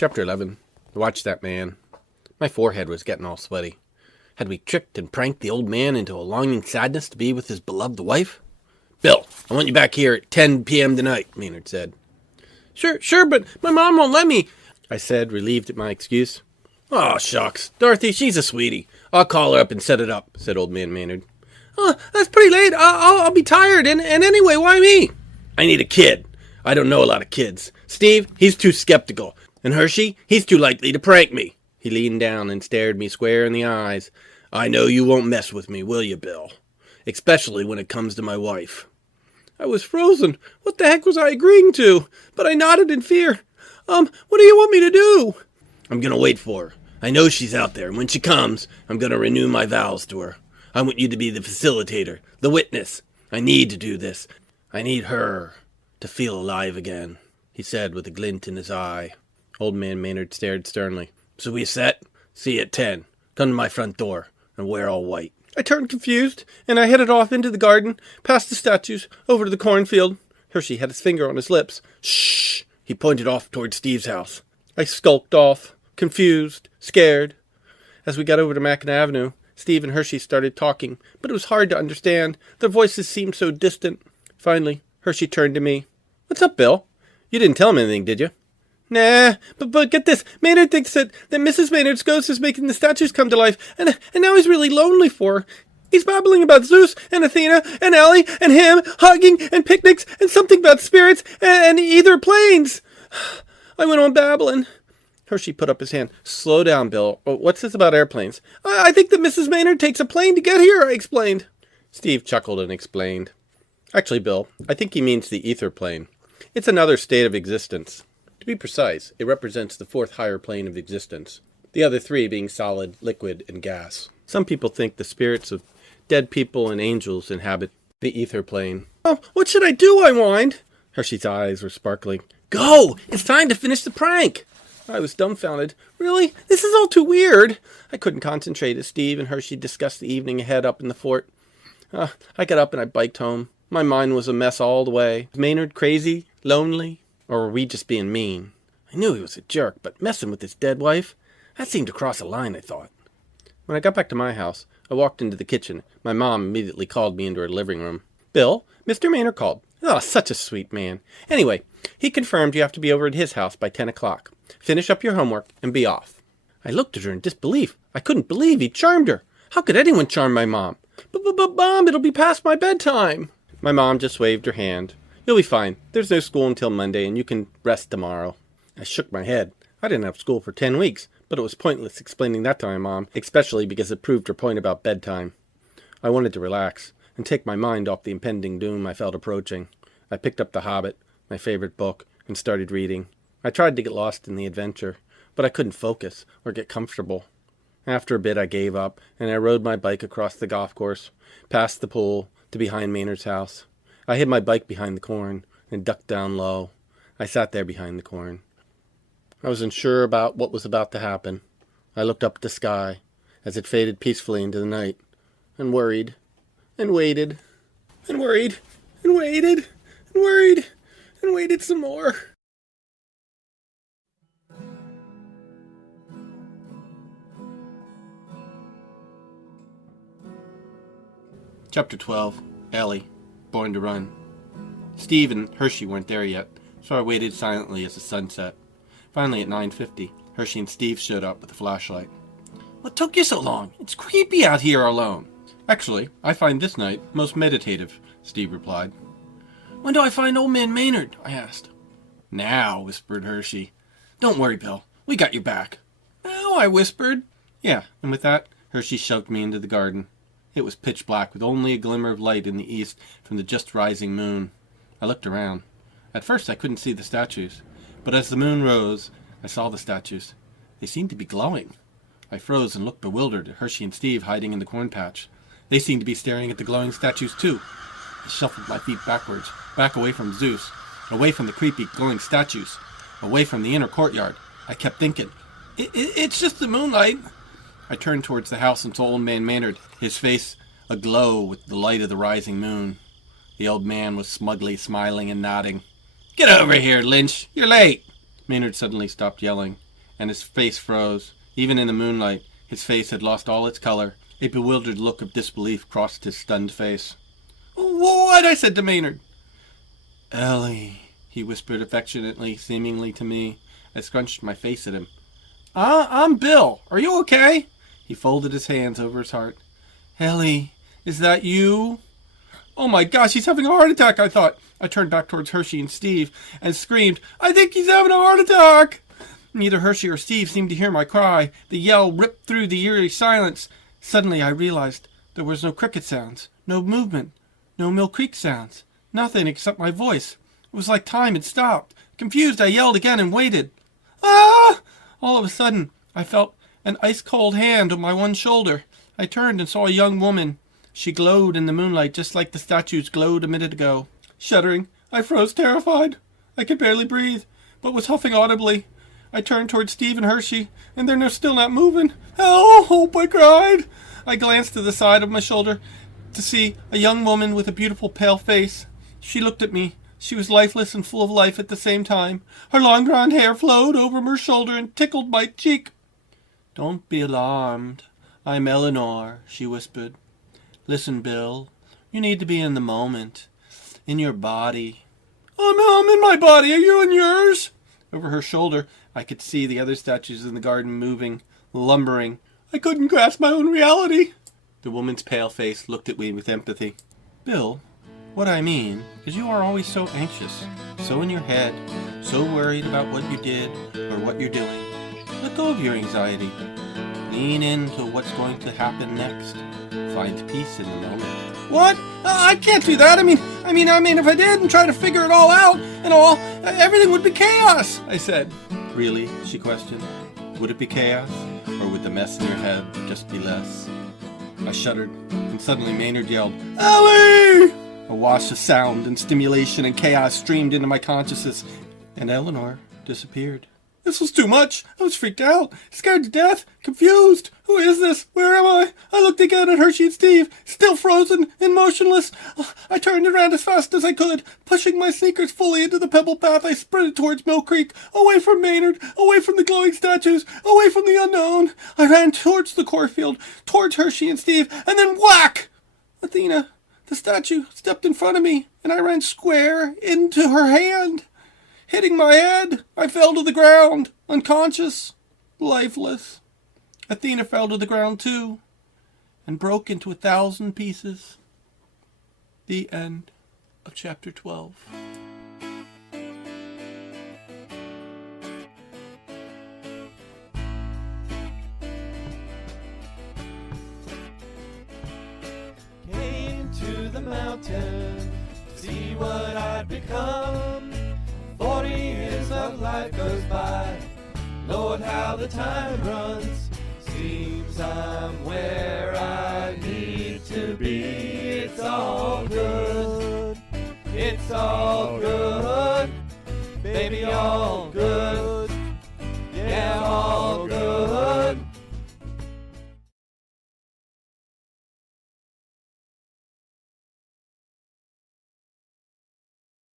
Chapter 11. Watch that man. My forehead was getting all sweaty. Had we tricked and pranked the old man into a longing sadness to be with his beloved wife? Bill, I want you back here at 10 p.m. tonight, Maynard said. Sure, but my mom won't let me, I said, relieved at my excuse. Oh, shucks. Dorothy, she's a sweetie. I'll call her up and set it up, said old man Maynard. Oh, that's pretty late. I'll be tired, and anyway, why me? I need a kid. I don't know a lot of kids. Steve, he's too skeptical. And Hershey, he's too likely to prank me. He leaned down and stared me square in the eyes. I know you won't mess with me, will you, Bill? Especially when it comes to my wife. I was frozen. What the heck was I agreeing to? But I nodded in fear. What do you want me to do? I'm gonna wait for her. I know she's out there, and when she comes, I'm gonna renew my vows to her. I want you to be the facilitator, the witness. I need to do this. I need her to feel alive again, he said with a glint in his eye. Old man Maynard stared sternly. So we set? See you at 10. Come to my front door, and wear all white. I turned confused, and I headed off into the garden, past the statues, over to the cornfield. Hershey had his finger on his lips. Shh! He pointed off toward Steve's house. I skulked off, confused, scared. As we got over to Mackinac Avenue, Steve and Hershey started talking, but it was hard to understand. Their voices seemed so distant. Finally, Hershey turned to me. What's up, Bill? You didn't tell him anything, did you? Nah, but get this. Maynard thinks that Mrs. Maynard's ghost is making the statues come to life, and now he's really lonely for her. He's babbling about Zeus and Athena and Ellie and him hugging and picnics and something about spirits and either planes. I went on babbling. Hershey put up his hand. Slow down, Bill. What's this about airplanes? I think that Mrs. Maynard takes a plane to get here, I explained. Steve chuckled and explained. Actually, Bill, I think he means the ether plane. It's another state of existence. To be precise, it represents the fourth higher plane of existence, the other three being solid, liquid, and gas. Some people think the spirits of dead people and angels inhabit the ether plane. Oh, what should I do, I whined. Hershey's eyes were sparkling. Go! It's time to finish the prank! I was dumbfounded. Really? This is all too weird. I couldn't concentrate as Steve and Hershey discussed the evening ahead up in the fort. I got up and I biked home. My mind was a mess all the way. Was Maynard crazy? Lonely? Or were we just being mean? I knew he was a jerk, but messing with his dead wife? That seemed to cross a line, I thought. When I got back to my house, I walked into the kitchen. My mom immediately called me into her living room. Bill, Mr. Maynard called. Oh, such a sweet man. Anyway, he confirmed you have to be over at his house by 10 o'clock. Finish up your homework and be off. I looked at her in disbelief. I couldn't believe he charmed her. How could anyone charm my mom? But Mom, it'll be past my bedtime. My mom just waved her hand. You'll be fine. There's no school until Monday, and you can rest tomorrow. I shook my head. I didn't have school for 10 weeks, but it was pointless explaining that to my mom, especially because it proved her point about bedtime. I wanted to relax and take my mind off the impending doom I felt approaching. I picked up The Hobbit, my favorite book, and started reading. I tried to get lost in the adventure, but I couldn't focus or get comfortable. After a bit, I gave up, and I rode my bike across the golf course, past the pool, to behind Maynard's house. I hid my bike behind the corn and ducked down low. I sat there behind the corn. I was unsure about what was about to happen. I looked up at the sky as it faded peacefully into the night, and worried, and waited, and worried, and waited, and worried, and waited some more. Chapter 12. Ellie. Born to Run. Steve and Hershey weren't there yet, so I waited silently as the sun set. Finally, at 9:50, Hershey and Steve showed up with a flashlight. What took you so long? It's creepy out here alone. Actually, I find this night most meditative, Steve replied. When do I find old man Maynard? I asked. Now, whispered Hershey. Don't worry, Bill. We got your back. Now, I whispered. Yeah, and with that, Hershey shoved me into the garden. It was pitch black, with only a glimmer of light in the east from the just rising moon. I looked around. At first I couldn't see the statues, but as the moon rose, I saw the statues. They seemed to be glowing. I froze and looked bewildered at Hershey and Steve hiding in the corn patch. They seemed to be staring at the glowing statues too. I shuffled my feet backwards, back away from Zeus, away from the creepy glowing statues, away from the inner courtyard. I kept thinking, it's just the moonlight. I turned towards the house and saw old man Maynard, his face aglow with the light of the rising moon. The old man was smugly smiling and nodding. Get over here, Lynch. You're late. Maynard suddenly stopped yelling. and his face froze. Even in the moonlight, his face had lost all its color. A bewildered look of disbelief crossed his stunned face. "What?" I said to Maynard. "Ellie," he whispered affectionately, seemingly to me. I scrunched my face at him. I'm Bill. Are you okay?" He folded his hands over his heart. "Ellie, is that you?" "Oh my gosh, he's having a heart attack," I thought. I turned back towards Hershey and Steve and screamed, "I think he's having a heart attack!" Neither Hershey or Steve seemed to hear my cry. The yell ripped through the eerie silence. Suddenly I realized there was no cricket sounds, no movement, no Mill Creek sounds, nothing except my voice. It was like time had stopped. Confused, I yelled again and waited. "Ah!" All of a sudden, I felt an ice-cold hand on my one shoulder. I turned and saw a young woman. She glowed in the moonlight just like the statues glowed a minute ago. Shuddering, I froze terrified. I could barely breathe, but was huffing audibly. I turned toward Steve and Hershey, and they're still not moving. "Help!" I cried. I glanced to the side of my shoulder to see a young woman with a beautiful pale face. She looked at me. She was lifeless and full of life at the same time. Her long blonde hair flowed over her shoulder and tickled my cheek. "Don't be alarmed. I'm Eleanor," she whispered. "Listen, Bill, you need to be in the moment, in your body." I'm in my body. Are you in yours?" Over her shoulder, I could see the other statues in the garden moving, lumbering. I couldn't grasp my own reality. The woman's pale face looked at me with empathy. "Bill, what I mean is you are always so anxious, so in your head, so worried about what you did or what you're doing. Let go of your anxiety. Lean into what's going to happen next. Find peace in the moment." "What? I can't do that. I mean, if I did and tried to figure it all out and all, everything would be chaos," I said. "Really?" she questioned. "Would it be chaos? Or would the mess in your head just be less?" I shuddered, and suddenly Maynard yelled, "Ellie!" A wash of sound and stimulation and chaos streamed into my consciousness, and Eleanor disappeared. This was too much. I was freaked out, scared to death, confused. Who is this? Where am I? I looked again at Hershey and Steve, still frozen and motionless. I turned around as fast as I could. Pushing my sneakers fully into the pebble path, I sprinted towards Mill Creek, away from Maynard, away from the glowing statues, away from the unknown. I ran towards the cornfield, towards Hershey and Steve, and then whack! Athena, the statue, stepped in front of me, and I ran square into her hand. Hitting my head, I fell to the ground, unconscious, lifeless. Athena fell to the ground too, and broke into 1,000 pieces. The end of chapter 12. Came to the mountain to see what I'd become. 40 years of life goes by. Lord, how the time runs. Seems I'm where